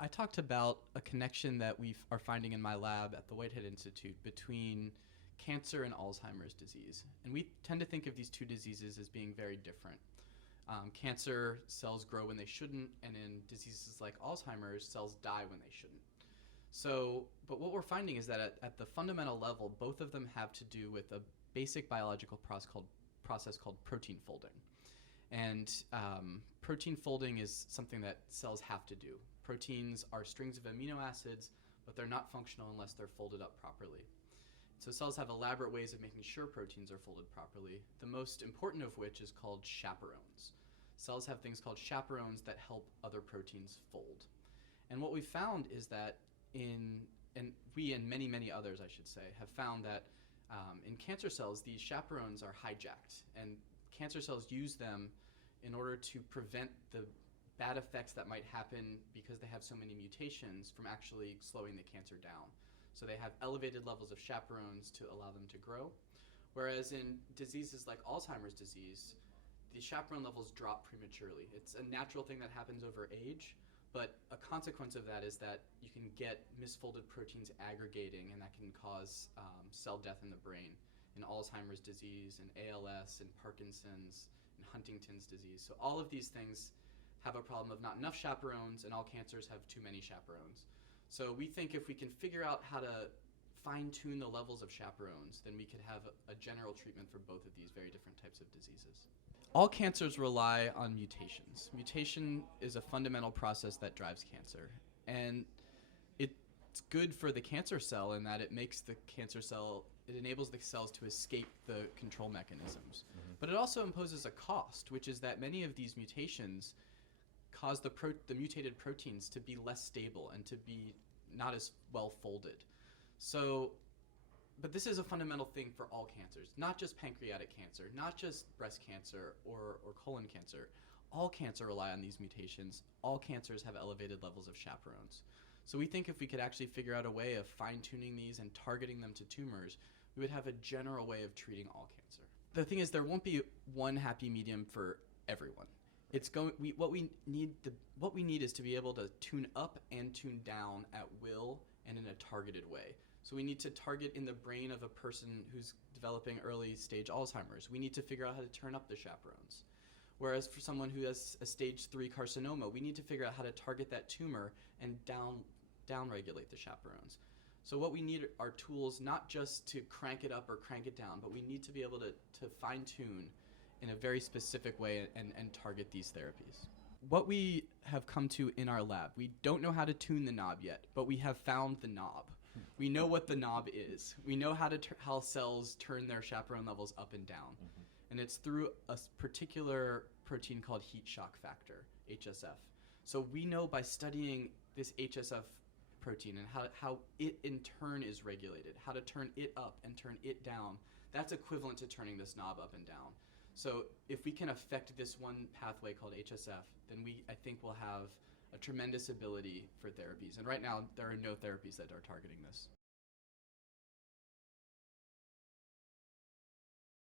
I talked about a connection that we are finding in my lab at the Whitehead Institute between cancer and Alzheimer's disease. And we tend to think of these two diseases as being very different. Cancer cells grow when they shouldn't, and in diseases like Alzheimer's, cells die when they shouldn't. But what we're finding is that at the fundamental level, both of them have to do with a basic biological process called protein folding. And protein folding is something that cells have to do. Proteins are strings of amino acids, but they're not functional unless they're folded up properly. So cells have elaborate ways of making sure proteins are folded properly, the most important of which is called chaperones. Cells have things called chaperones that help other proteins fold. And what we found is that we and many, many others, I should say, have found that in cancer cells, these chaperones are hijacked, and cancer cells use them in order to prevent the bad effects that might happen because they have so many mutations from actually slowing the cancer down. So they have elevated levels of chaperones to allow them to grow. Whereas in diseases like Alzheimer's disease, the chaperone levels drop prematurely. It's a natural thing that happens over age, but a consequence of that is that you can get misfolded proteins aggregating, and that can cause cell death in the brain in Alzheimer's disease, and ALS, and Parkinson's, and Huntington's disease. So all of these things have a problem of not enough chaperones, and all cancers have too many chaperones. So we think if we can figure out how to fine-tune the levels of chaperones, then we could have a general treatment for both of these very different types of diseases. All cancers rely on mutations. Mutation is a fundamental process that drives cancer. And it's good for the cancer cell in that it makes the cancer cell, it enables the cells to escape the control mechanisms. Mm-hmm. But it also imposes a cost, which is that many of these mutations cause the mutated proteins to be less stable and to be not as well folded. But this is a fundamental thing for all cancers, not just pancreatic cancer, not just breast cancer or colon cancer. All cancer rely on these mutations. All cancers have elevated levels of chaperones. So we think if we could actually figure out a way of fine-tuning these and targeting them to tumors, we would have a general way of treating all cancer. The thing is, there won't be one happy medium for everyone. What we need is to be able to tune up and tune down at will and in a targeted way. So we need to target in the brain of a person who's developing early stage Alzheimer's. We need to figure out how to turn up the chaperones. Whereas for someone who has a stage 3 carcinoma, we need to figure out how to target that tumor and down-regulate the chaperones. So what we need are tools not just to crank it up or crank it down, but we need to be able to fine-tune in a very specific way and target these therapies. What we have come to in our lab, we don't know how to tune the knob yet, but we have found the knob. We know what the knob is. We know how cells turn their chaperone levels up and down. Mm-hmm. And it's through a particular protein called heat shock factor, HSF. So we know by studying this HSF protein and how it in turn is regulated, how to turn it up and turn it down, that's equivalent to turning this knob up and down. So if we can affect this one pathway called HSF, then I think we'll have a tremendous ability for therapies. And right now, there are no therapies that are targeting this.